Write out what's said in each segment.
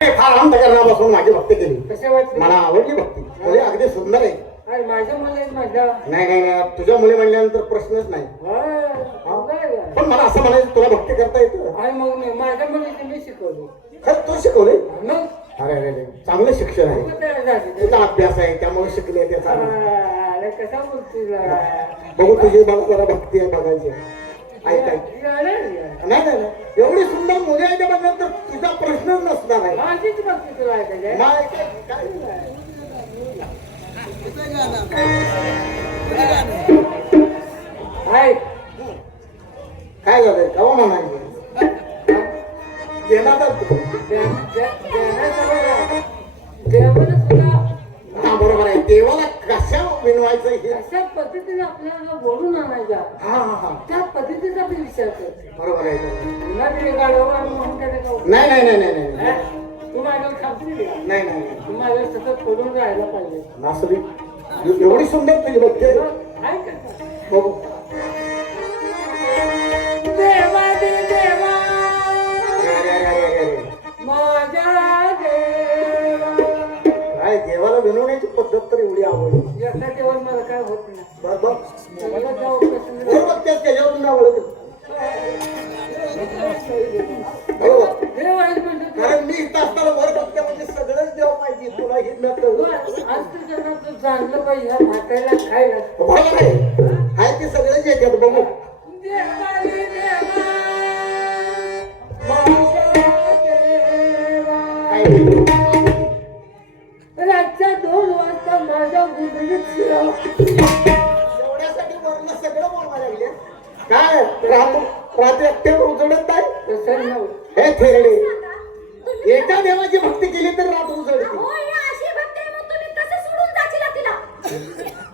फार करण्यापासून माझी भक्ती केली. मला आवडली भक्ती. मुली अगदी सुंदर आहे. अरे माझं मुलं माझ्या नाही नाही नाही. तुझ्या मुली म्हणल्यानंतर प्रश्नच नाही. हा? पण मला असं म्हणायचं तुला भक्ती करता येतं? माझ्या मुलीची मी शिकवली. खरं तू शिकवले अरे अरे अरे. चांगलं शिक्षण आहे. तुझा अभ्यास आहे त्यामुळे शिकले ते चांगलं. अरे कसा बोलतोय जरा? बघू तुझी मला जरा भक्ती आहे बघायची. ऐक नाही नाही. एवढी सुंदर मुली आहे त्या बघा तर तुझा प्रश्नच नसणार आहे. माझीच तुला काय- काय ऐक. काय झालंय? कवा म्हणायचं? येणार तू. दे- दे- देण्याचं बघा. देवानं सुद्धा कशा विनवायचं हे? अशा पद्धतीने आपल्याला बोलून आणायचा हा हा हा. त्या पद्धतीचा मी विचार करते बरोबर आहे. पुन्हा तिने गाडीवर म्हणून त्याने का नाही नाही नाही नाही नाही नाही? तू माझ्यावर खात्री दे. नाही नाही नाही. तू माझ्यावर सतत पडून राहायला पाहिजे. नासरी एव- एवढी सुंदर तुझी भक्ती आहे. मग काय करता? बघू. देवा दे देवा. अरे, अरे, अरे, अरे, अरे. माझ्या देवा. काय देवाला काय होत नाही मला बरोबर त्याच्यावरून बरोबर कारण मी इथं असताना वर बघते म्हणजे सगळंच देव. पाहिजे तुला हे आज तू जाणलं पाहिजे ह्या म्हाताऱ्याला खायला बरोबर आहे ते सगळेच येतात बघू देवा देवा काय एवढ्यासाठी वरनं सगळं बोलायला लागले. काय? राहतो रात्री एकटे उजडत नाही? हे थेरडे. एका देवाची भक्ती केली तर रात उजडते.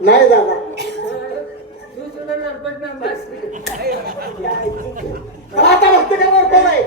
नाही दादा. आता भक्त काय कोण आहे?